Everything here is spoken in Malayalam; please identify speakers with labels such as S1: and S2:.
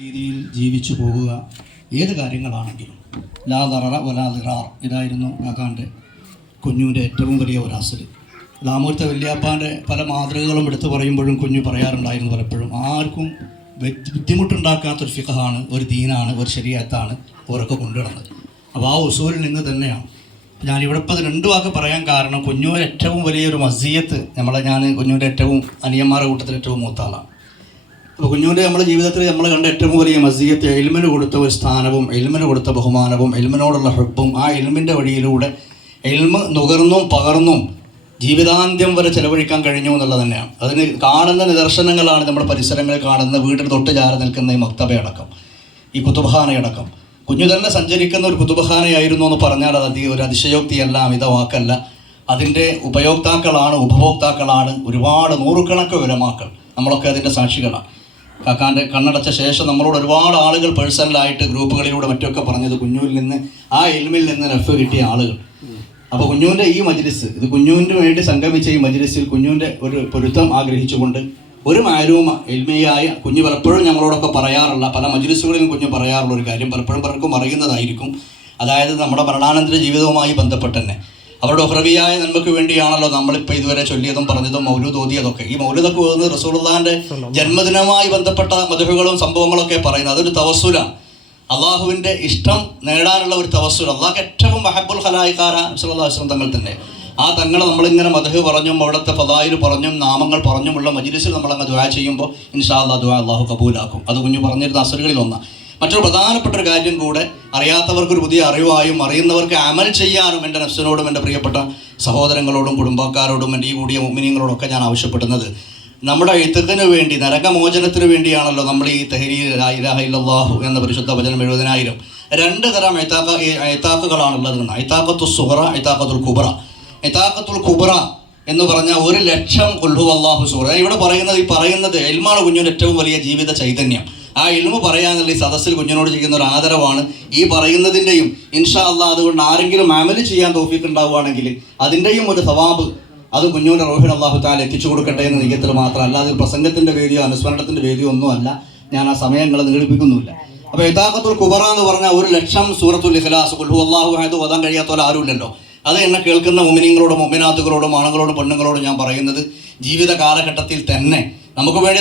S1: രീതിയിൽ ജീവിച്ചു പോകുക ഏത് കാര്യങ്ങളാണെങ്കിലും. ലാ ദററ വലാ ദിറാർ. ഇതായിരുന്നു കാക്കാന്റെ കുഞ്ഞുവിന്റെ ഏറ്റവും വലിയ ഒരു ദാമൂർത്ത വല്യാപ്പാന്റെ പല മാതൃകകളും എടുത്തു പറയുമ്പോഴും കുഞ്ഞു പറയാറുണ്ടായിരുന്നു പലപ്പോഴും. ആർക്കും ബുദ്ധിമുട്ടുണ്ടാക്കാത്തൊരു ഫിഖഹാണ് ഒരു ദീനാണ് ഒരു ശരീരത്താണ് അവരൊക്കെ കൊണ്ടുവരുന്നത്. അപ്പോൾ ആ ഉസൂരിൽ നിന്ന് തന്നെയാണ്. ഞാൻ ഇവിടെ ഇപ്പോൾ രണ്ട് വാക്ക് പറയാൻ കാരണം കുഞ്ഞുവിന്റെ ഏറ്റവും വലിയൊരു മസ്ജീയത്ത് നമ്മളെ ഞാൻ കുഞ്ഞുവിന്റെ ഏറ്റവും അനിയന്മാരുടെ കൂട്ടത്തിൽ ഏറ്റവും മൂത്ത ആളാണ് അപ്പോൾ കുഞ്ഞുവിന്റെ നമ്മുടെ ജീവിതത്തിൽ നമ്മൾ കണ്ട ഏറ്റവും വലിയ മസീയത്ത് എൽമിന് കൊടുത്ത ഒരു സ്ഥാനവും എൽമിന് കൊടുത്ത ബഹുമാനവും എൽമിനോടുള്ള ഹെബും ആ എൽമിന്റെ വഴിയിലൂടെ എൽമ് നുകർന്നും പകർന്നും ജീവിതാന്ത്യം വരെ ചെലവഴിക്കാൻ കഴിഞ്ഞു എന്നുള്ളത് തന്നെയാണ്. അതിന് കാണുന്ന നിദർശനങ്ങളാണ് നമ്മുടെ പരിസരങ്ങളിൽ കാണുന്ന വീടിന് തൊട്ട് ചാര നിൽക്കുന്ന ഈ മക്തബയടക്കം ഈ കുത്തുബഹാനയടക്കം കുഞ്ഞു തന്നെ സഞ്ചരിക്കുന്ന ഒരു കുത്തുബഹാനയായിരുന്നു എന്ന് പറഞ്ഞാൽ അത് ഒരു അതിശയോക്തിയല്ല അമിത വാക്കല്ല അതിന്റെ ഉപയോക്താക്കളാണ് ഉപഭോക്താക്കളാണ് ഒരുപാട് നൂറുകണക്ക് വിലമാക്കൾ നമ്മളൊക്കെ അതിന്റെ സാക്ഷികളാണ്. കാക്കാന്റെ കണ്ണടച്ച ശേഷം നമ്മളോട് ഒരുപാട് ആളുകൾ പേഴ്സണലായിട്ട് ഗ്രൂപ്പുകളിലൂടെ മറ്റൊക്കെ പറഞ്ഞത് കുഞ്ഞുവിൽ നിന്ന് ആ എൽമിൽ നിന്ന് റഫ് കിട്ടിയ ആളുകൾ. അപ്പോൾ കുഞ്ഞുവിന്റെ ഈ മജ്ലിസ് ഇത് കുഞ്ഞുവിന്റെ വേണ്ടി സംഗമിച്ച ഈ മജ്ലിസിൽ കുഞ്ഞുവിന്റെ ഒരു പൊരുത്തം ആഗ്രഹിച്ചുകൊണ്ട് ഒരു മാരൂമ എൽമയായ കുഞ്ഞ് പലപ്പോഴും ഞങ്ങളോടൊക്കെ പറയാറുള്ള പല മജ്ലിസുകളിലും കുഞ്ഞു പറയാറുള്ള ഒരു കാര്യം പലപ്പോഴും പലർക്കും അറിയുന്നതായിരിക്കും. അതായത് നമ്മുടെ മരണാനന്തര ജീവിതവുമായി ബന്ധപ്പെട്ട് തന്നെ അവരുടെ ഉഹ്രവിയായ നന്മയ്ക്ക് വേണ്ടിയാണല്ലോ നമ്മളിപ്പോൾ ഇതുവരെ ചൊല്ലിയതും പറഞ്ഞതും മൗലൂദ് ഓതിയതൊക്കെ ഈ മൗലൂദൊക്കെ ഓതുന്നത് റസൂലുള്ളാന്റെ ജന്മദിനവുമായി ബന്ധപ്പെട്ട മധുഹുകളും സംഭവങ്ങളൊക്കെ പറയുന്നത് അതൊരു തവസ്സുലാണ് അള്ളാഹുവിന്റെ ഇഷ്ടം നേടാനുള്ള ഒരു തവസ്സുൽ. അള്ളാഹ് ഏറ്റവും മഹബുൽ ഹലായിക്കാര വസ്ലം തങ്ങൾ തന്നെ. ആ തങ്ങൾ നമ്മളിങ്ങനെ മധു പറഞ്ഞും അവിടുത്തെ ഫതായിൽ പറഞ്ഞും നാമങ്ങൾ പറഞ്ഞുമുള്ള മജിലിസിൽ നമ്മളങ്ങ് ദ്വാ ചെയ്യുമ്പോൾ ഇൻഷാ അള്ളാഹ് ദ്വാ അള്ളാഹു കബൂലാക്കും. അത് കുഞ്ഞു പറഞ്ഞിരുന്ന അസുരുകളിൽ ഒന്നാണ് മറ്റൊരു പ്രധാനപ്പെട്ട ഒരു കാര്യം കൂടെ അറിയാത്തവർക്ക് ഒരു പുതിയ അറിവായും അറിയുന്നവർക്ക് അമൽ ചെയ്യാനും എന്റെ നഫ്സിനോടും എന്റെ പ്രിയപ്പെട്ട സഹോദരങ്ങളോടും കുടുംബക്കാരോടും എന്റെ ഈ കൂടിയ മുമ്മിനിയങ്ങളോടും ഒക്കെ ഞാൻ ആവശ്യപ്പെടുന്നത്. നമ്മുടെ എഴുത്തത്തിന് വേണ്ടി നരകമോചനത്തിന് വേണ്ടിയാണല്ലോ നമ്മൾ ഈ തെഹരീർ ഇലാഹു എന്ന പരിശുദ്ധ വചനം എഴുപതിനായിരം രണ്ട് തരം എഴുത്താക്ക എഴുത്താക്കുകളാണുള്ളത് ഐത്താക്കത്തു സുഹറ ഐത്താക്കത്തുൽ കുബറ. ഐത്താക്കത്തുൽ കുബറ എന്ന് പറഞ്ഞാൽ ഒരു ലക്ഷം കൊല്ലു അള്ളാഹു സുഹറ. ഇവിടെ പറയുന്നത് ഈ പറയുന്നത് എൽമാണ് കുഞ്ഞിന്റെ ഏറ്റവും വലിയ ജീവിത ചൈതന്യം. ആ എൽമ പറയാന്നുള്ള ഈ സദസ്സിൽ കുഞ്ഞിനോട് ചെയ്യുന്ന ഒരു ആദരവാണ്. ഈ പറയുന്നതിന്റെയും ഇൻഷാ അല്ല അതുകൊണ്ട് ആരെങ്കിലും അമൽ ചെയ്യാൻ തോഫിക്ക് ഉണ്ടാവുകയാണെങ്കിൽ അതിന്റെയും ഒരു സവാബ് അത് കുഞ്ഞുവിന്റെ റോഹിൻ അള്ളാഹു താൽ എത്തിച്ചു കൊടുക്കട്ടെ എന്ന നീക്കത്തിൽ മാത്രം അല്ലാതെ പ്രസംഗത്തിന്റെ വേദിയോ അനുസ്മരണത്തിന്റെ വേദിയോ ഒന്നുമല്ല ഞാൻ ആ സമയങ്ങൾ നീളിപ്പിക്കുന്നുമില്ല. അപ്പോൾ യഥാർത്ഥത്തിൽ കുബറ എന്ന് പറഞ്ഞാൽ ഒരു ലക്ഷം സൂറത്തുൽ ഇഖ്ലാസ് കുൽഹു അള്ളാഹു ആയത് ഓതാൻ കഴിയാത്ത പോലെ ആരുമില്ലല്ലോ. അത് എന്നെ കേൾക്കുന്ന മുമിനിങ്ങളോടും മുമിനാത്തുകളോടും ആണുങ്ങളോടും പെണ്ണുങ്ങളോടും ഞാൻ പറയുന്നത് ജീവിത കാലഘട്ടത്തിൽ തന്നെ. നമുക്ക് വേണ്ടി